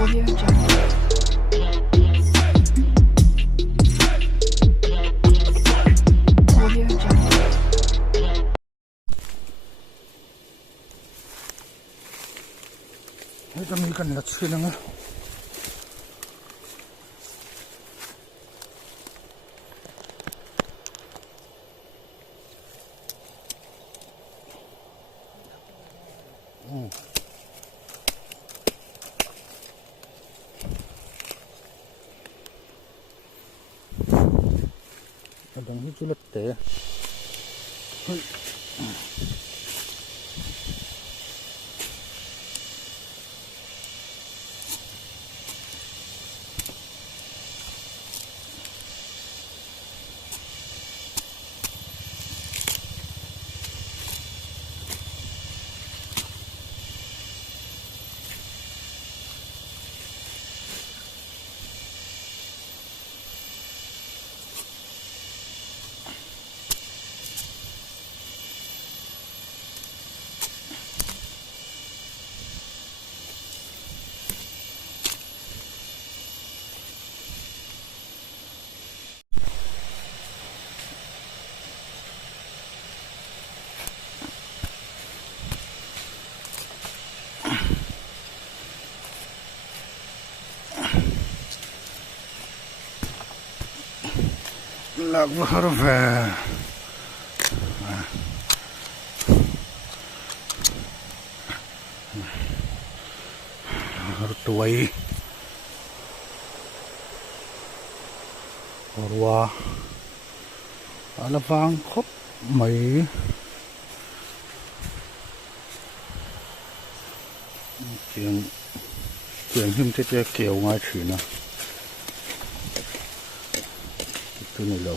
Audio Jungle. Audio Jungle. Ito may kanlat sila nga. Kadang hijau letih. Lagu harus tuai orwa ala bang khop mấy chuyện him thế kiểu ngay thử nè từ này lâu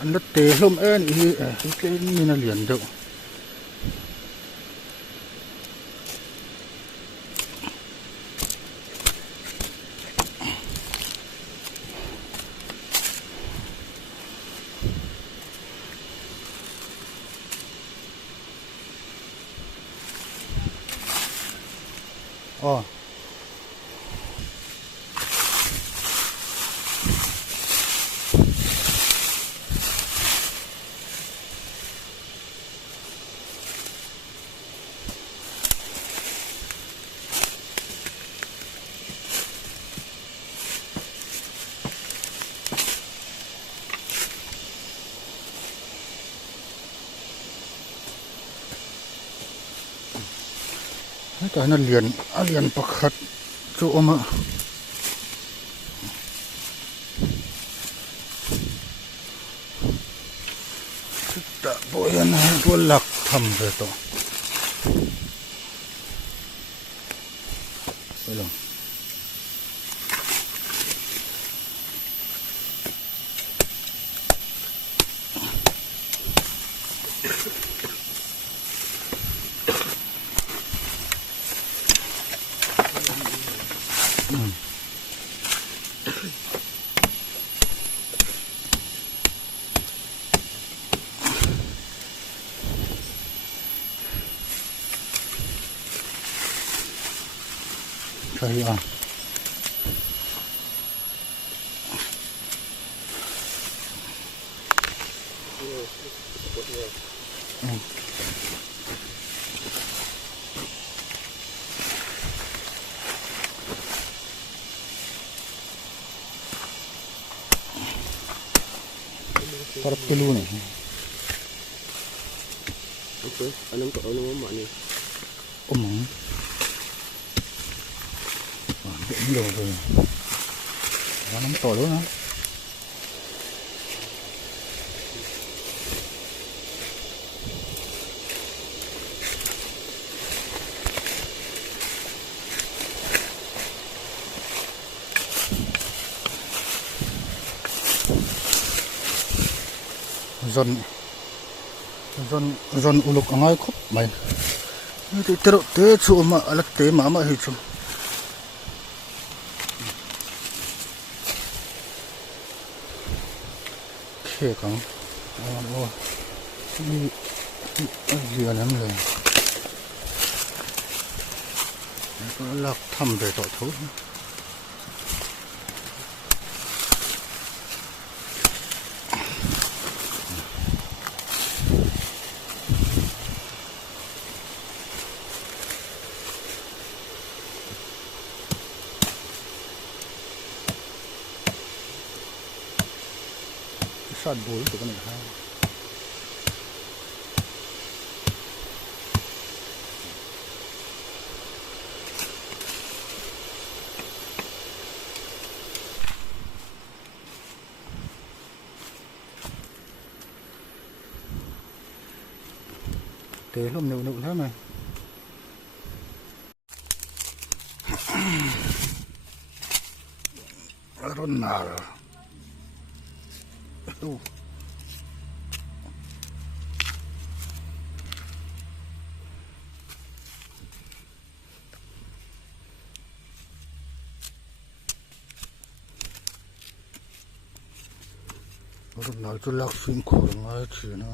anh đất tê hôm em cái như là liền đâu cái nó liền pakhat chỗ mà tak boleh nak bolak tham beto belum Kaya para pilu nih. Apa? Anong mama ni? Omong. Nhiều rồi, nó nóng to luôn á. Zon uluk angai khop mai. Itu teruk te cuma alat te mama hicu. thể có ô đi dừa lắm rồi có lọc thầm về tội thú sọt búi của con này ha thế lùm nụ nụ thế mà rôn nào rồi nói cho lạc sinh khổ ngay chỉ nó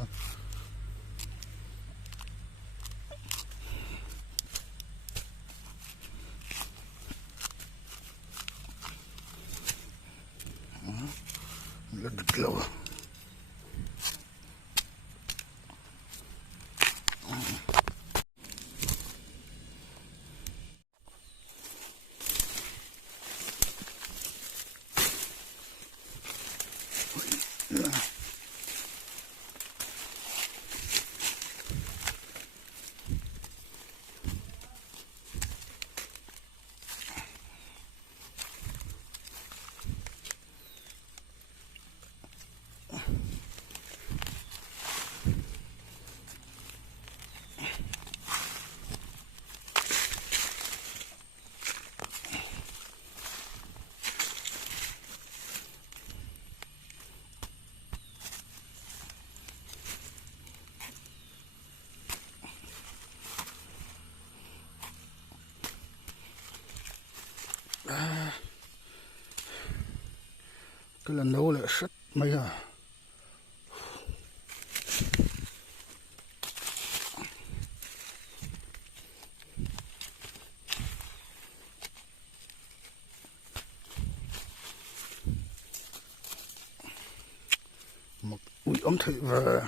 là được lâu cái lần đấu lại sắt mấy à một ui ống thị về